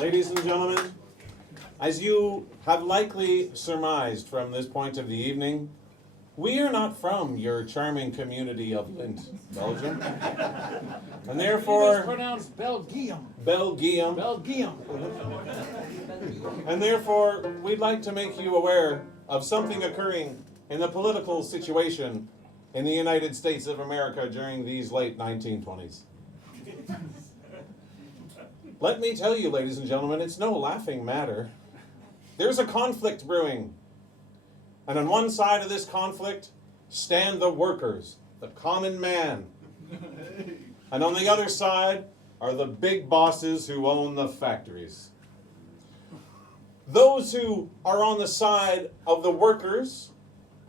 Ladies and gentlemen, as you have likely surmised from this point of the evening, we are not from your charming community of Lint, Belgium. And therefore... It's pronounced Belgium. Belgium. Belgium. And therefore, we'd like to make you aware of something occurring in the political situation in the United States of America during these late 1920s. Let me tell you, ladies and gentlemen, it's no laughing matter. There's a conflict brewing. And on one side of this conflict stand the workers, the common man. And on the other side are the big bosses who own the factories. Those who are on the side of the workers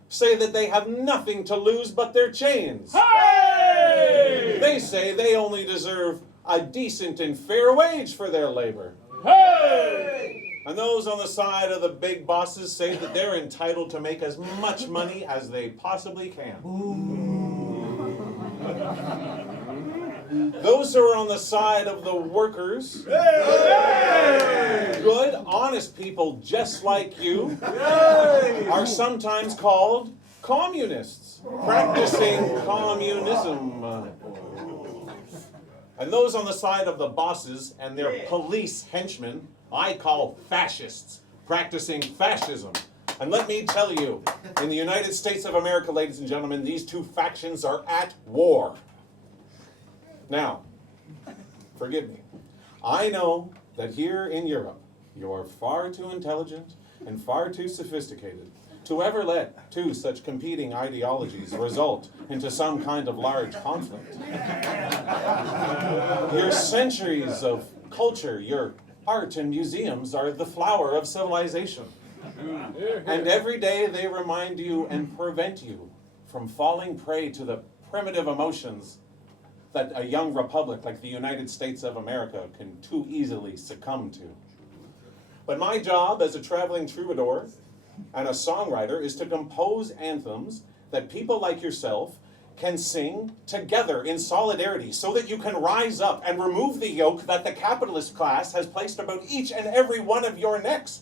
say that they have nothing to lose but their chains. Hey! They say they only deserve a decent and fair wage for their labor. Hey! And those on the side of the big bosses say that they're entitled to make as much money as they possibly can. Those who are on the side of the workers, good, honest people just like you, are sometimes called communists, practicing communism. And those on the side of the bosses and their police henchmen, I call fascists, practicing fascism. And let me tell you, in the United States of America, ladies and gentlemen, these two factions are at war. Now, forgive me. I know that here in Europe, you're far too intelligent and far too sophisticated to ever let two such competing ideologies result into some kind of large conflict. Your centuries of culture, your art and museums are the flower of civilization. And every day they remind you and prevent you from falling prey to the primitive emotions that a young republic like the United States of America can too easily succumb to. But my job as a traveling troubadour and a songwriter is to compose anthems that people like yourself can sing together in solidarity so that you can rise up and remove the yoke that the capitalist class has placed about each and every one of your necks.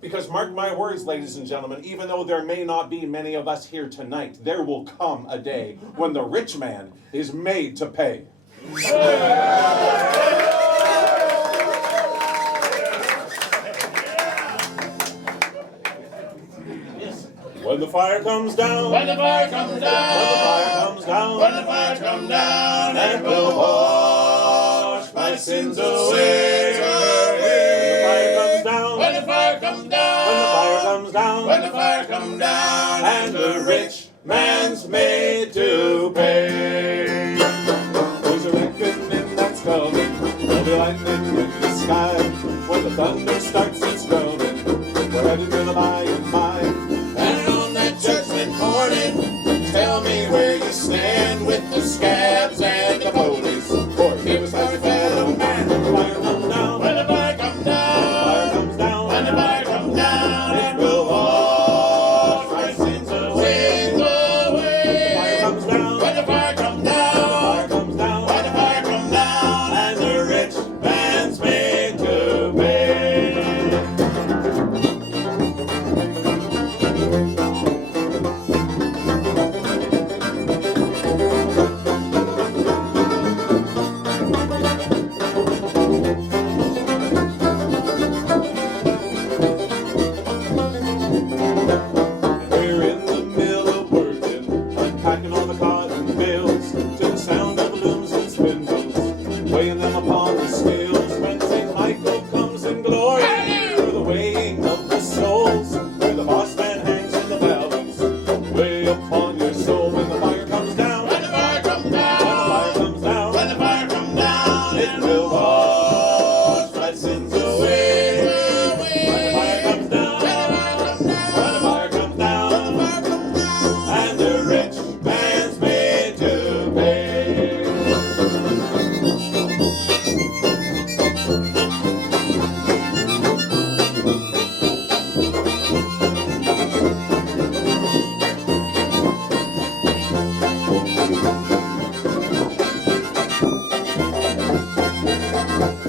Because mark my words, ladies and gentlemen, even though there may not be many of us here tonight, there will come a day when the rich man is made to pay. When the fire comes down, When the fire comes down, when the fire comes down, when the fire comes down, and will wash my sins away. When the fire comes down, when the fire comes down, when the fire comes down, when the fire comes down, and the rich man's made to pay. There's a reckoning that's coming, there'll be lightning in the sky. When the thunder starts, it's coming, we're headed to the by and by. And on that judgment morning, tell me where you stand with the scabs and the police. For he was like a fellow man. When the fire comes down, when the fire comes down, when the fire comes down, when the fire comes down, it will wash my sins away. sins away. Fire comes down, When the fire comes the down, fire comes down, when the fire comes down, and the rich man's made to pay. We're in the middle of working, unpacking all the cotton bales to the sound of the looms and spindles, weighing them upon the scales. When St. Michael comes in glory through the weighing of the souls, where the boss man hangs in the balance, way upon your soul. When the fire comes down, when the fire comes when the down, fire comes down, when the fire comes down, it will wash my sins away. When the fire comes down, when the fire comes down, and the rich man's made to pay.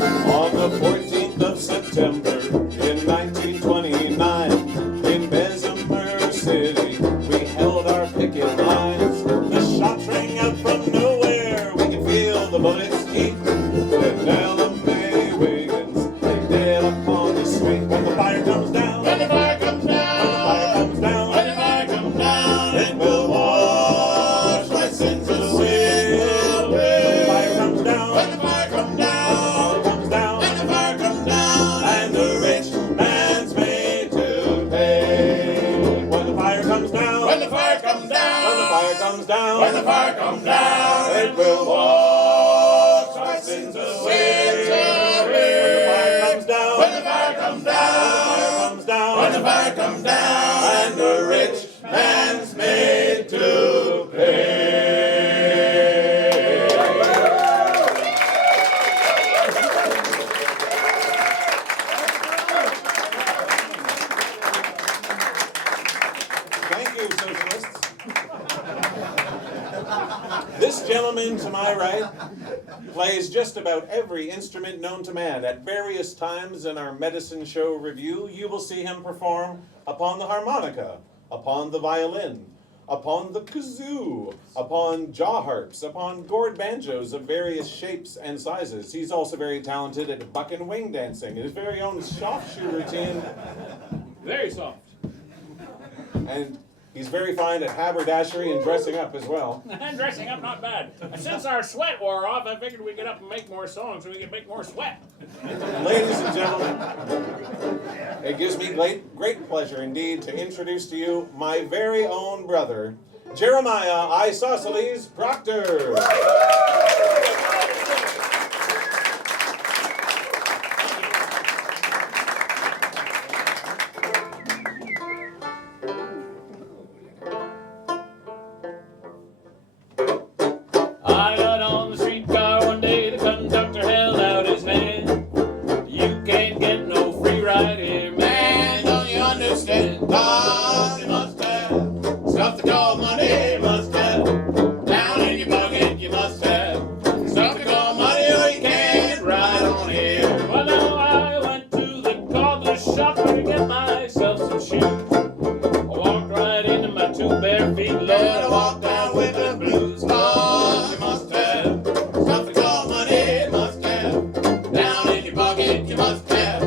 On the 14th of September in 1929, in Bessemer City, we held our picket lines. The shots rang out from nowhere, we could feel the bullets heat. Then Ellen May Wiggins lay dead upon the street. When the fire comes down, when the fire comes when the fire down, comes down, when the fire comes down, it will wash my sins away. When the fire comes down, when the fire comes when the down, fire comes down, when the fire comes down, and the rich man's made to pay. When the fire comes down, when the fire comes down, when the fire comes down, when the fire comes down, it will wash my sins away. When the fire comes down, when the fire comes down, when the fire when the fire comes comes down, down, and the rich man's made to pay. Thank you, socialists. This gentleman to my right plays just about every instrument known to man. At various times in our medicine show review, you will see him perform upon the harmonica, upon the violin, upon the kazoo, upon jaw harps, upon gourd banjos of various shapes and sizes. He's also very talented at buck and wing dancing, his very own soft shoe routine. very soft. And He's very fine at haberdashery and dressing up as well. Dressing up, not bad. Since our sweat wore off, I figured we'd get up and make more songs so we could make more sweat. Ladies and gentlemen, it gives me great pleasure indeed to introduce to you my very own brother, Jeremiah Isosceles Procter. I got on the streetcar one day, the conductor held out his hand. You can't get no free ride here, man, don't you understand? God, you must have stuff to call money, you must have. Down in your pocket, you must have stuff to call money, or you can't ride on here. Well, now I went to the cobbler's shop to get myself some shoes. I walked right into my two bare feet, Lord, Let I her walk down with the blues. God, you must have stuff to call money, you must have. Down in your pocket, you must have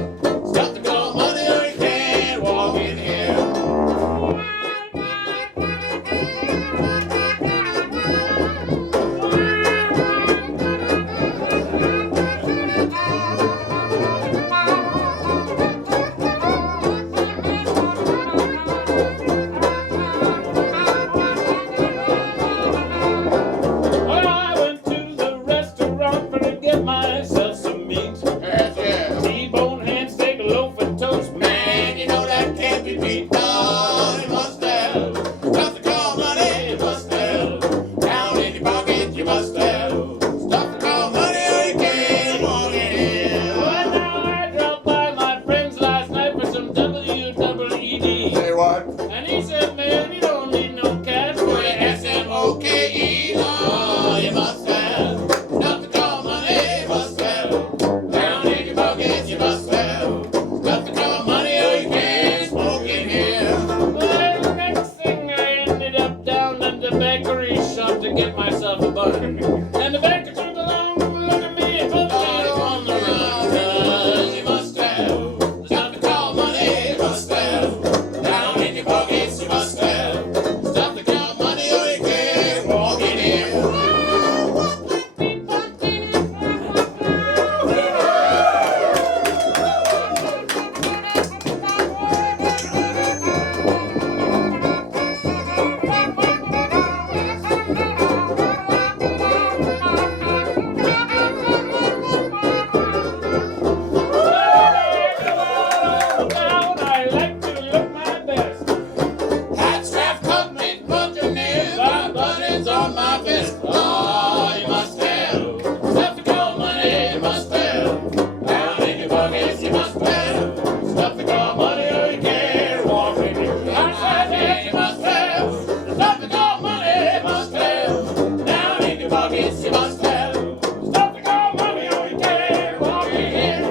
stuff to call money, or you can't walk in here. Well, I went to the restaurant for to get myself some meat. Yes, yeah. T-bone hand steak, a loaf of toast, Man, you know that can't be beat. God, you must have stuff to call money, you must have. Down in your pocket, you must have stuff to call money, or you can't walk in here. Well, now I dropped by my friend's last night for some WWED. Say what? And he said, man, you don't need no cash for For your your SMOKE, oh, you must have stuff to call money, you must have. Down in your pocket, you must have stuff to call money, or you can't smoke in here. Well, the next thing I ended up down at the bakery shop to get myself a bun. And the baker took a long look at me and put me on the run. 'Cause you must have stuff to call money, you must have. Down in your pockets, you must have stuff to call money, or you can't walk in here. I like to look my best. Hat strap, cut me, buttonnail, my buttons on my vest. Oh, you must have stuff to call money, you must have. Down in your pockets, you must have stuff to call money, or you can't walk in here. I said you must have stuff to call money, you must have. Down in your pockets, you must have stuff to call money, or you can't walk in here.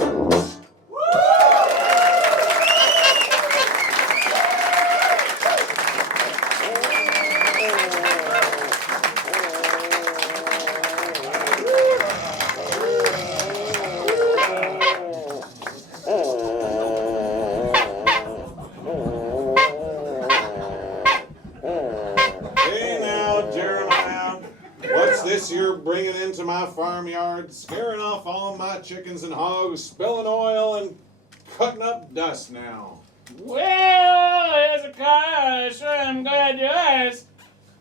Hey now, Jeremiah, what's this you're bringing into my farmyard, scaring off all my chickens and hogs, spilling oil and cutting up dust now? Well, Hezekiah, I sure am glad you asked.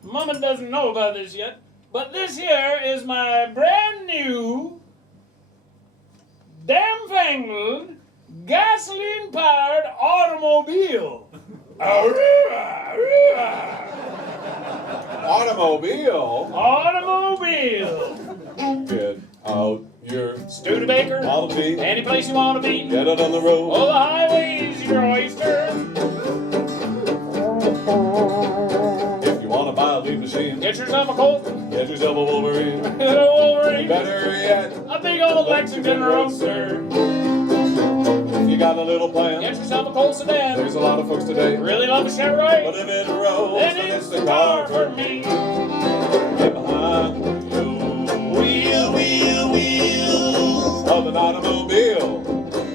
Mama doesn't know about this yet, but this here is my brand new, damn-fangled, gasoline-powered automobile. Automobile? Automobile. Get out your Studebaker, Model T. any place you want to be. Get out on the road. Oh, the highway's your oyster. If you want to buy a lead machine, Get yourself a Colt, get yourself a Wolverine. a Wolverine, Better yet, a big old Lexington Roadster. if you got a little plan, Get yourself a Colt sedan. there's a lot of folks today. Really love a Chevrolet? But if it rolls, Then then it's the car for me. Get behind the Wheel, wheel, wheel. of an automobile.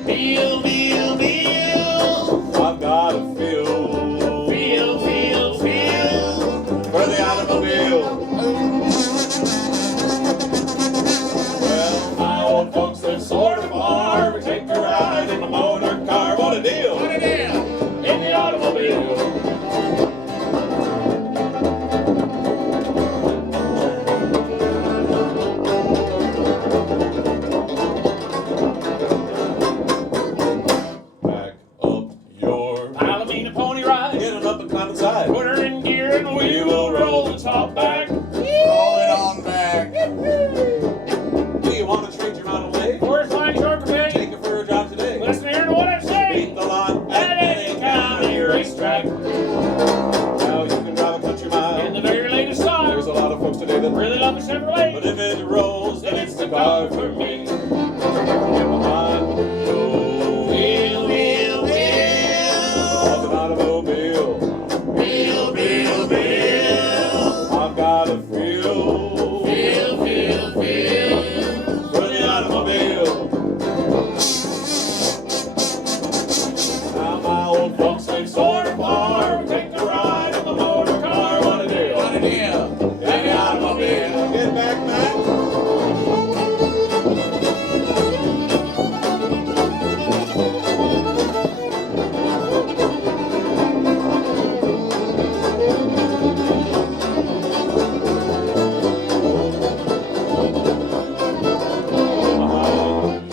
Wheel, wheel, wheel. I've got a feel. Feel, feel, feel. mean a pony ride. Get on up and climb inside. Put her in gear and we will roll the top back. Roll it on back. Do you want to trade your model away? For a flying shark Take today. her for a drive today. Listen here to what I Beat say. the lot At any county racetrack. Now you can drive a country In mile. the very latest There's a style. lot of folks today that Really love a But Chevrolet. if it rolls, then it's the car for me. me. Get my mind Wheel, wheel, of an automobile. wheel, wheel, wheel. I've got a feel Feel, feel, feel. for the automobile. Now my old folks live sort of far. Take a ride in the motor car. What a deal. What a deal. In the automobile. Get back, Mac.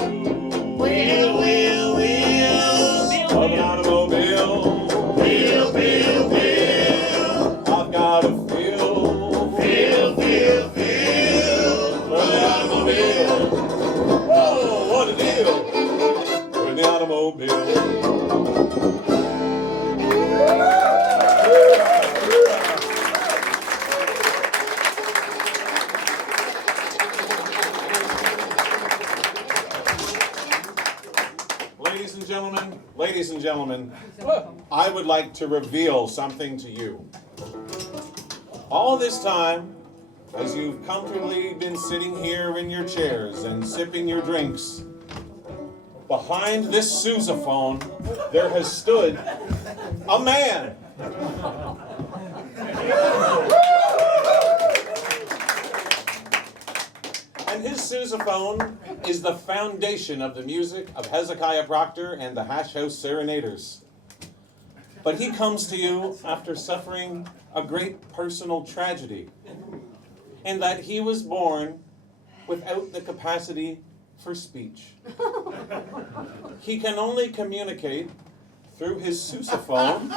Wheel, wheel, wheel. Of an automobile. Wheel, wheel, wheel. I've got a feel Feel, feel, feel. for the automobile. Whoa, what a deal. For the automobile. Ladies and gentlemen, I would like to reveal something to you. All this time, as you've comfortably been sitting here in your chairs and sipping your drinks, behind this sousaphone, there has stood a man. And his sousaphone is the foundation of the music of Hezekiah Procter and the Hash House Serenaders. But he comes to you after suffering a great personal tragedy, in that he was born without the capacity for speech. He can only communicate through his sousaphone.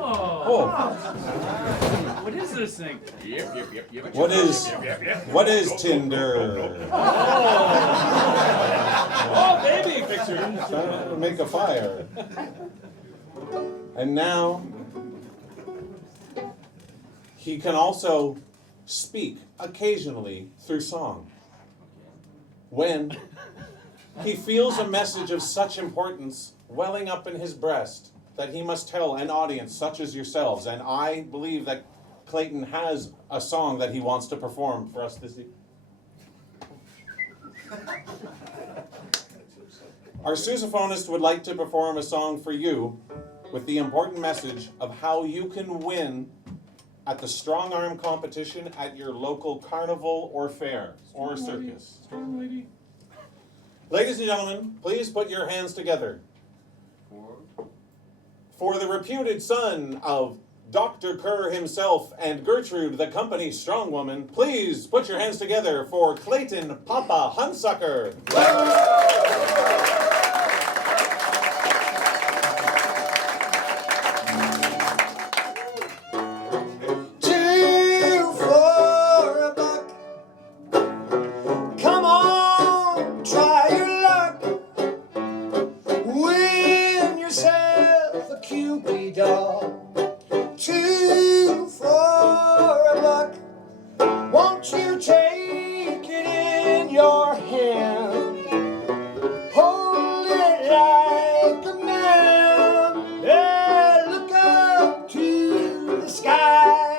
Oh. What is this thing? Yep. What is Tinder? Oh, baby picture. Trying to make a fire. And now he can also speak occasionally through song. When he feels a message of such importance welling up in his breast that he must tell an audience such as yourselves, and I believe that Clayton has a song that he wants to perform for us this evening. Our sousaphonist would like to perform a song for you with the important message of how you can win at the strong arm competition at your local carnival or fair or circus. Strong lady. Ladies and gentlemen, please put your hands together for the reputed son of Dr. Kerr himself and Gertrude, the company strongwoman. Please put your hands together for Clayton Papa Hunsucker. Two for a buck. Come on, try your luck. Win yourself a Cupid doll. Two for a buck. Won't you take it in your hand? Hold it like a man. Yeah, look up to the sky.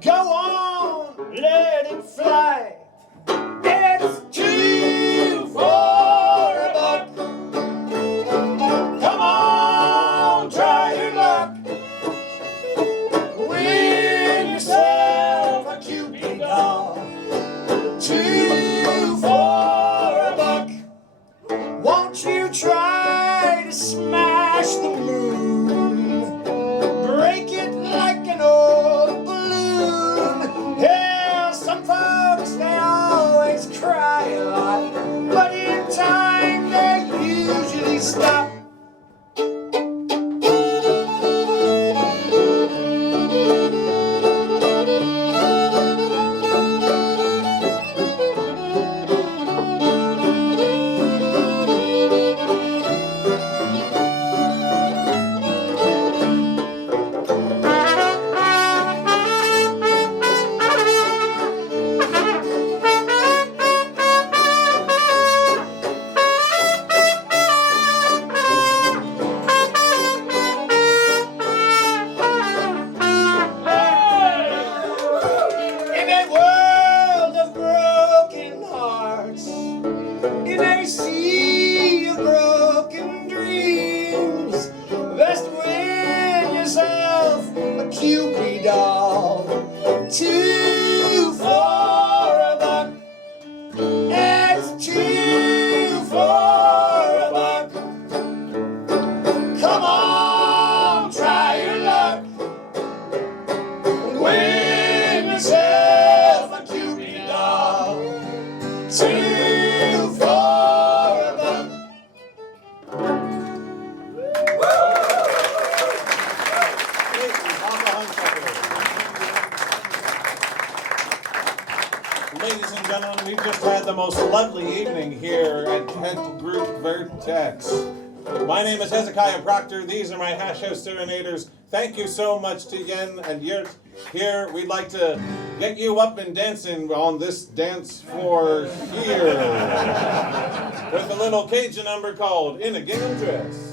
Go on, let it fly. It's two for a buck. Come on, try your luck. Win yourself a Cupid doll. Two for a buck. Won't you try to smash the moon? Break it like an old balloon. Yeah, some folks, they always cry a lot, but in time they usually stop. In a world of broken hearts, in a sea of broken dreams, best win yourself a Cupid doll, 2 for a buck. It's 2 for a buck. Come on, try your luck. Win yourself a Cupid doll, 2 for a buck. Ladies and gentlemen, we've just had the most lovely evening here at Het Groot Verzet. My name is Hezekiah Procter. These are my hash house serenaders. Thank you so much to again, and you're here. We'd like to get you up and dancing on this dance floor here with a little Cajun number called In a Gingham Dress.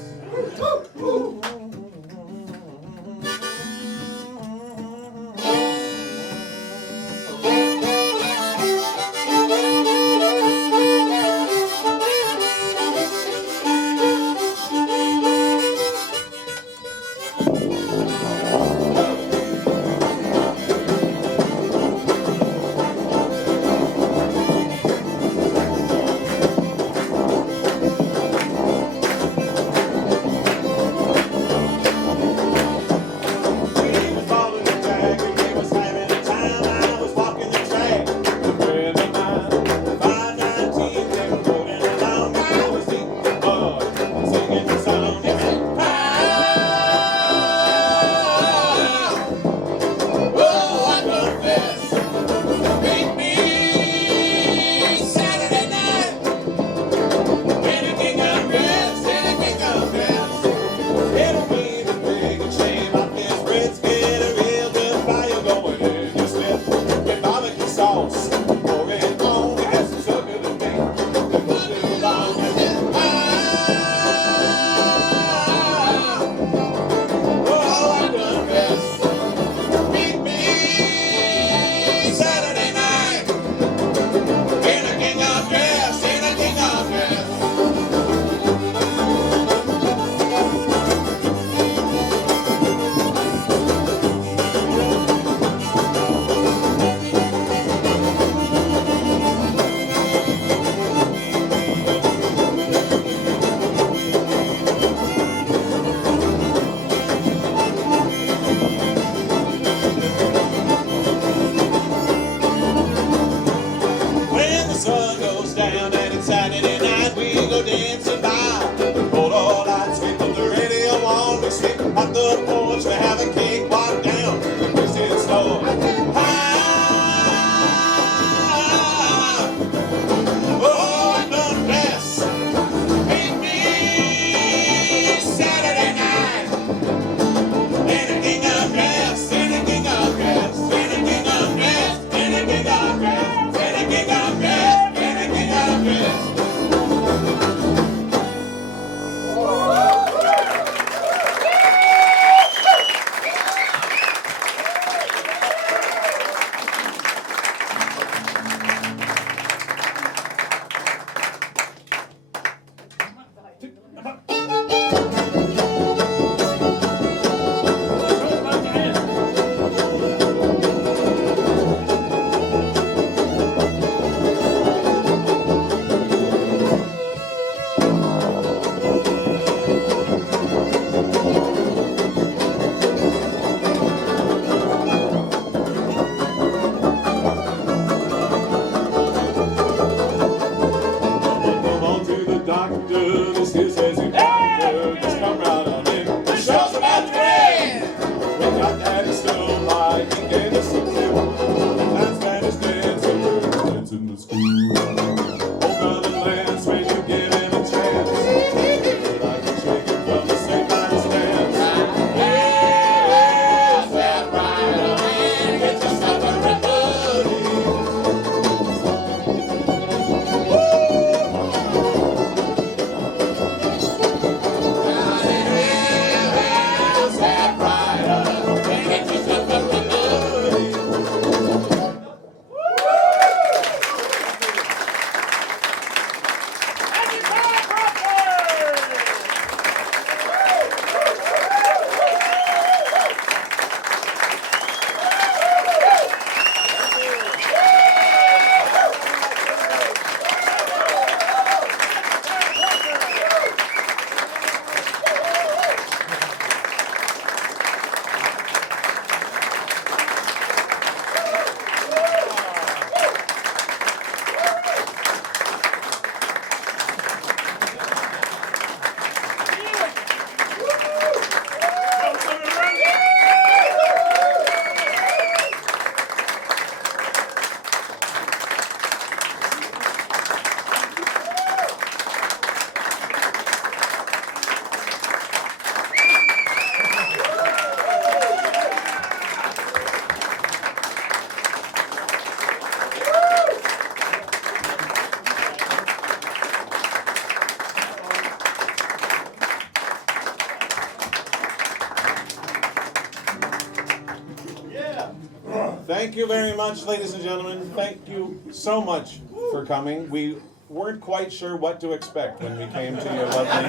Thank you very much, ladies and gentlemen. Thank you so much for coming. We weren't quite sure what to expect when we came to your lovely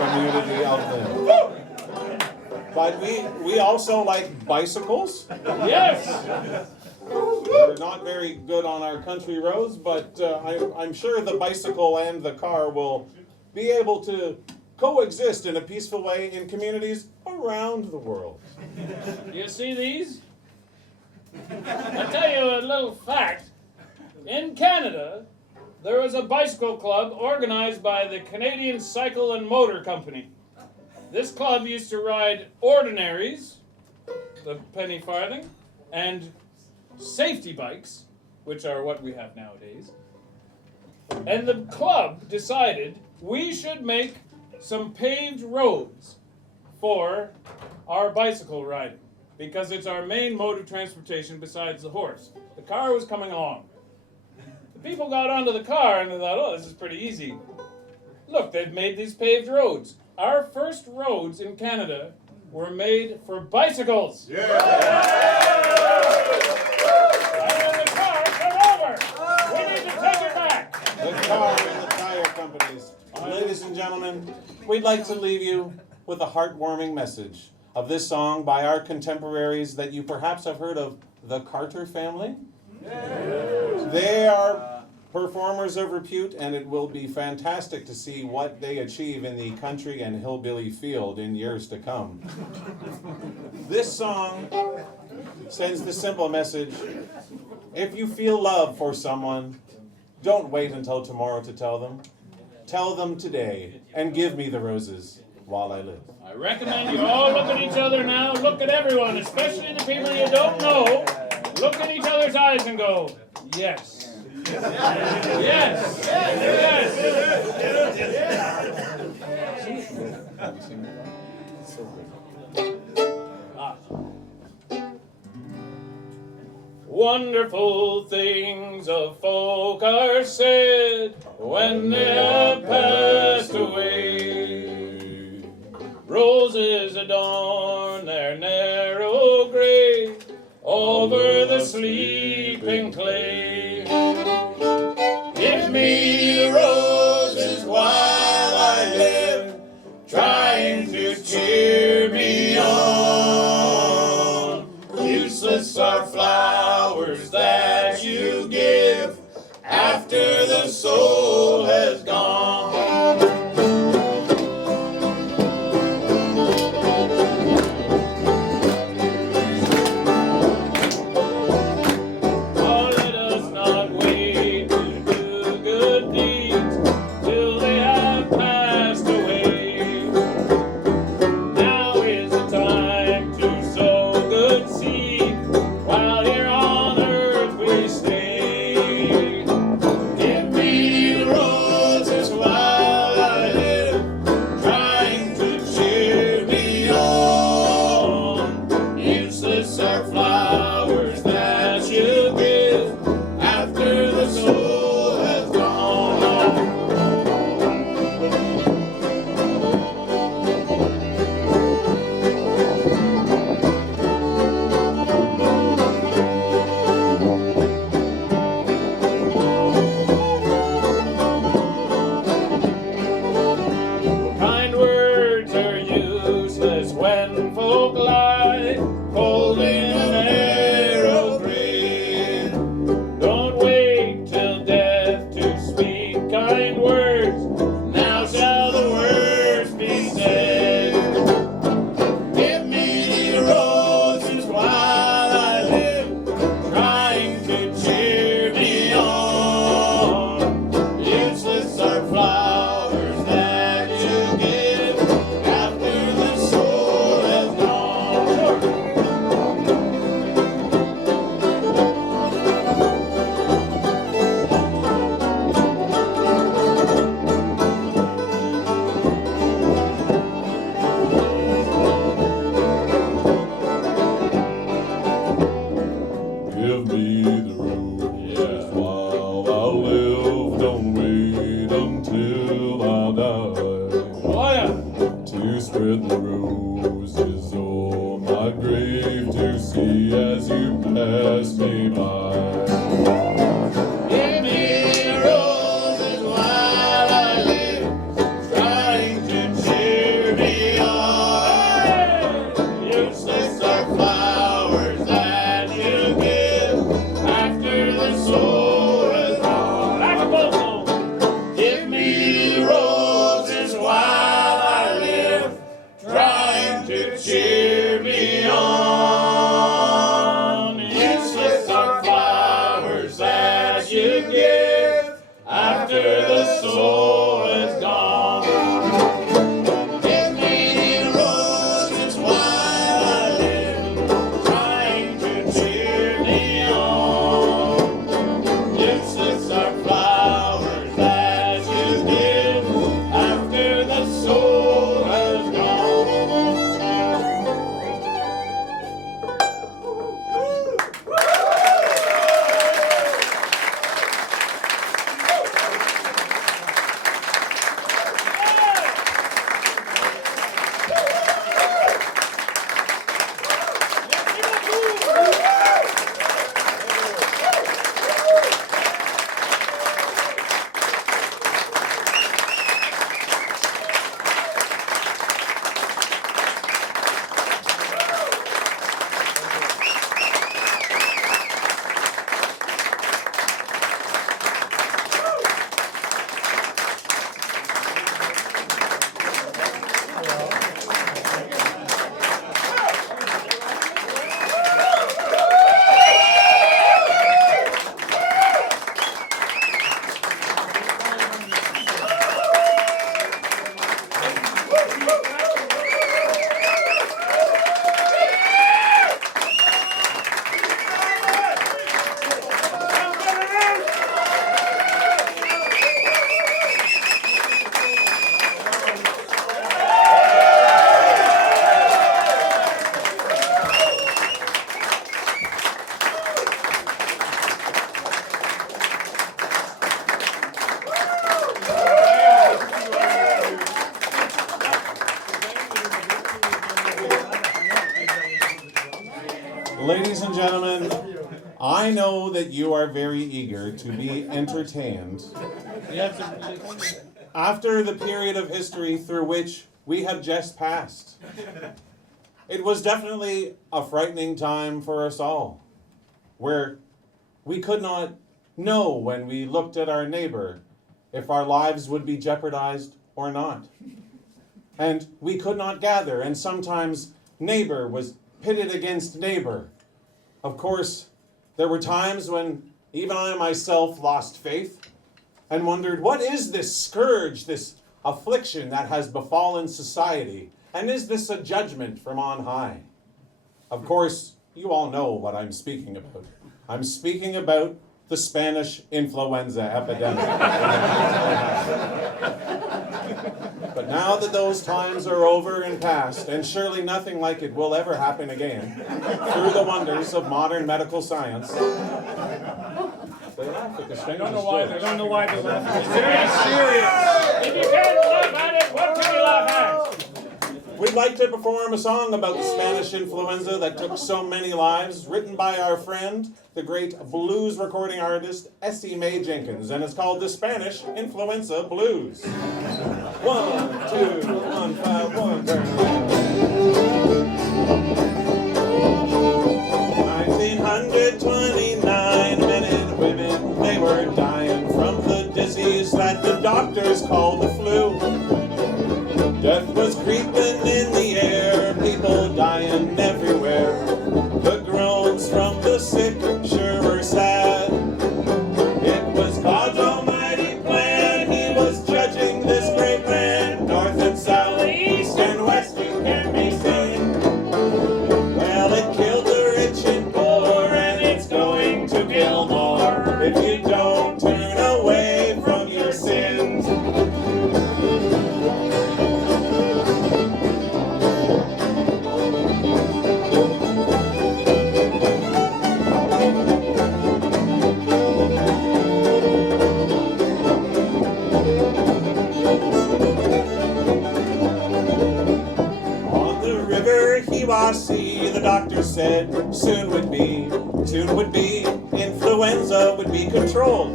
community of Lynn. But we also like bicycles. Yes! We're not very good on our country roads, but I'm sure the bicycle and the car will be able to coexist in a peaceful way in communities around the world. You see these? I'll tell you a little fact. In Canada, there was a bicycle club organized by the Canadian Cycle and Motor Company. This club used to ride ordinaries, the penny farthing, and safety bikes, which are what we have nowadays. And the club decided we should make some paved roads for our bicycle riding, because it's our main mode of transportation besides the horse. The car was coming along. The people got onto the car and they thought, oh, this is pretty easy. Look, they've made these paved roads. Our first roads in Canada were made for bicycles. Yeah! And when the car come over, we need to take it back. The car and the tire companies. Ladies and gentlemen, we'd like to leave you with a heartwarming message of this song by our contemporaries that you perhaps have heard of, the Carter family. They are performers of repute, and it will be fantastic to see what they achieve in the country and hillbilly field in years to come. This song sends the simple message: if you feel love for someone, don't wait until tomorrow to tell them. Tell them today, and give me the roses while I live. I recommend you all look at each other now. Look at everyone, especially the people you don't know. Look in each other's eyes and go, yes. Yes. Wonderful things of folk are said when they have passed away. Roses adorn their narrow grave over the sleeping clay. Give me roses while I live, trying to cheer me on. Useless are flowers that you give after the soul has gone. As you pass me Ladies and gentlemen, I know that you are very eager to be entertained after the period of history through which we have just passed. It was definitely a frightening time for us all, where we could not know when we looked at our neighbor if our lives would be jeopardized or not. And we could not gather, and sometimes neighbor was pitted against neighbor. Of course, there were times when even I myself lost faith and wondered, what is this scourge, this affliction that has befallen society? And is this a judgment from on high? Of course, you all know what I'm speaking about. I'm speaking about the Spanish influenza epidemic. But now that those times are over and past, and surely nothing like it will ever happen again, through the wonders of modern medical science. They laugh at the I don't know why they're laughing. It's very serious. If you can't laugh at it, what can you laugh at? We'd like to perform a song about the Spanish influenza that took so many lives, written by our friend, the great blues recording artist, Essie Mae Jenkins, and it's called The Spanish Influenza Blues. 1, 2, 1, 5, 1, turn around. 1929, men and women, they were dying from the disease that the doctors call the flu. Death was creeping in the air, people dying everywhere. The groans from the sick sure were sad. It was God's almighty plan, he was judging this great land. North and south, east and west, you can be seen. Well, it killed the rich and poor, and it's going to kill more if you don't turn away from your sins. See, the doctor said soon would be, influenza would be controlled.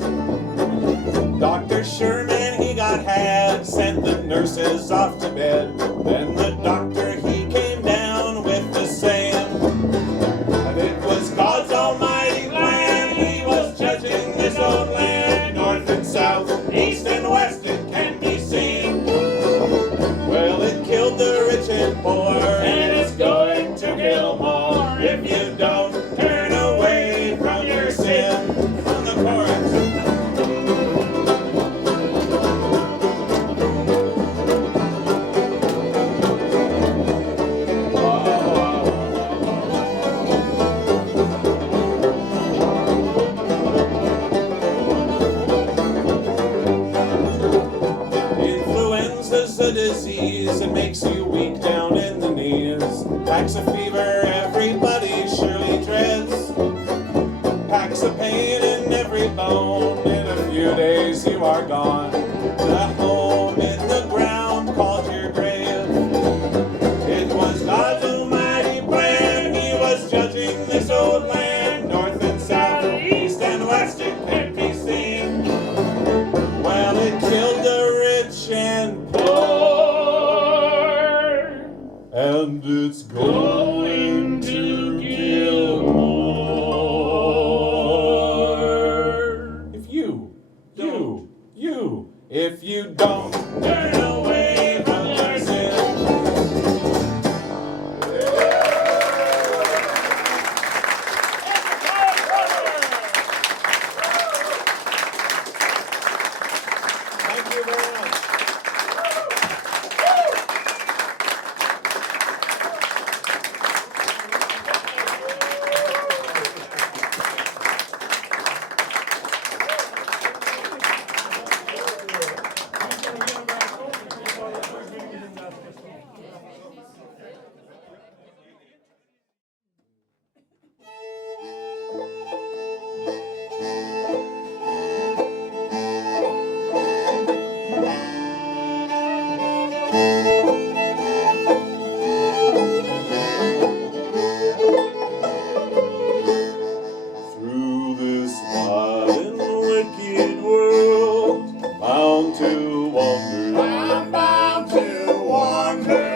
Dr. Sherman, he got had, sent the nurses off to bed. Then the doctor, he came down with the saying, and it was God's almighty plan, he was judging this old land. North and south, east and west, it can be seen. Well, it killed the rich and poor, and it's going to kill more if you don't turn away from your sin. On the chorus. Influenza's a disease, it makes you weak down in the knees. Packs of fever, everybody surely dreads. Packs of pain in every bone, in a few days you are gone. The home in the ground called your grave. It was God's almighty plan, he was judging this old land. North and south, east and west, it can be seen. Well, it killed the rich and poor, and it's going to kill more. If you don't turn away from your sin. Thank you very much. Hey.